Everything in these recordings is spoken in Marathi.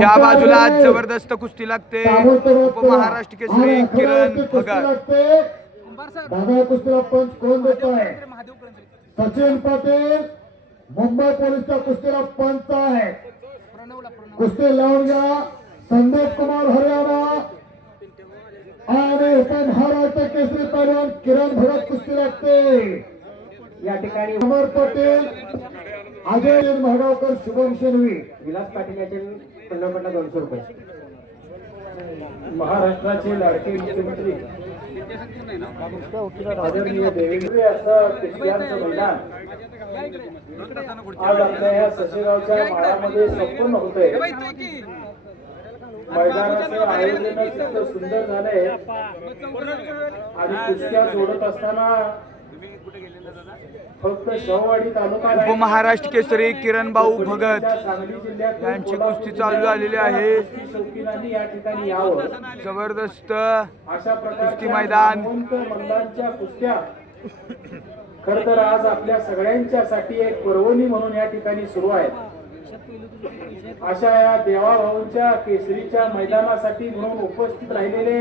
या बाजूला आज जबरदस्त कुस्ती लागते. उपमहाराष्ट्र केसरी किरण भगत. दादा कुस्तीला पंच कोण देत आहे सचिन पाटील. मुंबई पोलीसच्या कुस्तीला पंच आहे. कुस्ती लावून घ्या. संदीप कुमार हरियाणा. आणि उपमहाराष्ट्र केसरी पैलवान किरण भगत कुस्ती लागते. या ठिकाणी अमर पटेल. अजय महागावकर शुभम शेनवी. विलास पाटील याचे पंधरा दोनशे रुपये. महाराष्ट्राचे लाडके मुख्यमंत्री. आदरणीय देवेंद्र असं कुस्त्यांचं मैदान आज आपल्या या सशेगावच्या माळामध्ये संपूर्ण होतंय. मैदानाचं आयोजन सुंदर झालंय. आणि कुस्त्या जोडत असताना उपमहाराष्ट्र केसरी किरण भाऊ भगत यांची कुस्ती चालू झालेली आहे. कुस्ती शौकीनांनी या ठिकाणी यावं. जबरदस्त अशा कुस्ती मैदान. खर तर आज आपल्या सगळ्यांच्यासाठी एक पर्वणी म्हणून या ठिकाणी सुरू आहेत. अशा या देवाभाऊंच्या केसरीच्या मैदानासाठी म्हणून उपस्थित राहिलेले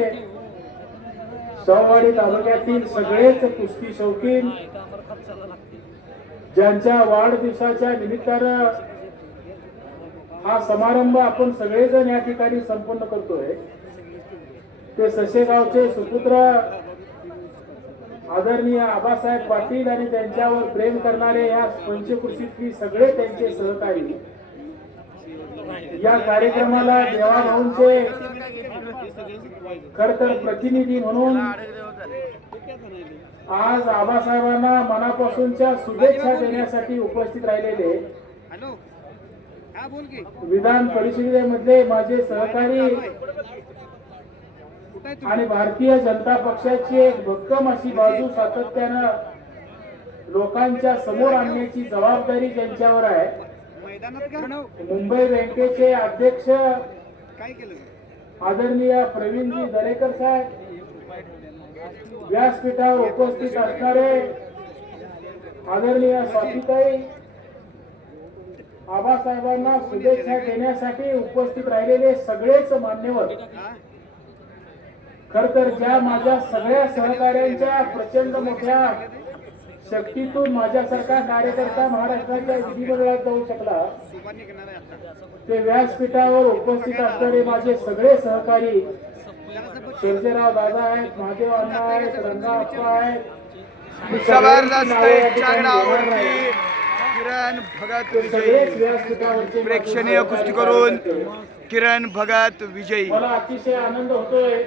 सववाडी तालुक्यातील सगळेच कुस्ती शौकीन ज्यांच्या वाढदिवसाच्या निमित्तानं हा समारंभ आपण सगळेजण या ठिकाणी संपन्न करतोय. ते सशेगावचे सुपुत्र आदरणीय आबासाहेब पाटील आणि त्यांच्यावर प्रेम करणारे या पंचकृषीतली सगळे त्यांचे सहकारी या कार्यक्रमाला देवाभाऊंचे खर तर प्रतिनिधी म्हणून आज आबासाहेबांना मनापासूनच्या शुभेच्छा देण्यासाठी उपस्थित राहिलेले विधान परिषदेमधले माझे सहकारी आणि भारतीय जनता पक्षाची एक भक्कम अशी बाजू सातत्यानं लोकांच्या समोर आणण्याची जबाबदारी ज्यांच्यावर आहे. मुंबई बँकेचे अध्यक्ष आदरणीय प्रवीणजी दरेकर साहेब व्यासपीठावर उपस्थित असणारे आदरणीय स्वातीताई आबासाहेबांना शुभेच्छा देण्यासाठी उपस्थित राहिलेले सगळेच मान्यवर. खर तर ज्या माझ्या सगळ्या सहकार्यांच्या प्रचंड मोठ्या शक्तीतून माझ्यासारखा कार्यकर्ता महाराष्ट्राच्या विधिमंडळात जाऊ शकला. ते व्यासपीठावर उपस्थित असणारे माझे सगळे सहकारी शेरजेराव दादा आहेत महादेव अण्णा आहेत रंगा अप्पा आहेत. किरण भगत विजयी. व्यासपीठावरचे प्रेक्षणीय कुस्ती करून. किरण भगत विजयी. मला अतिशय आनंद होतोय.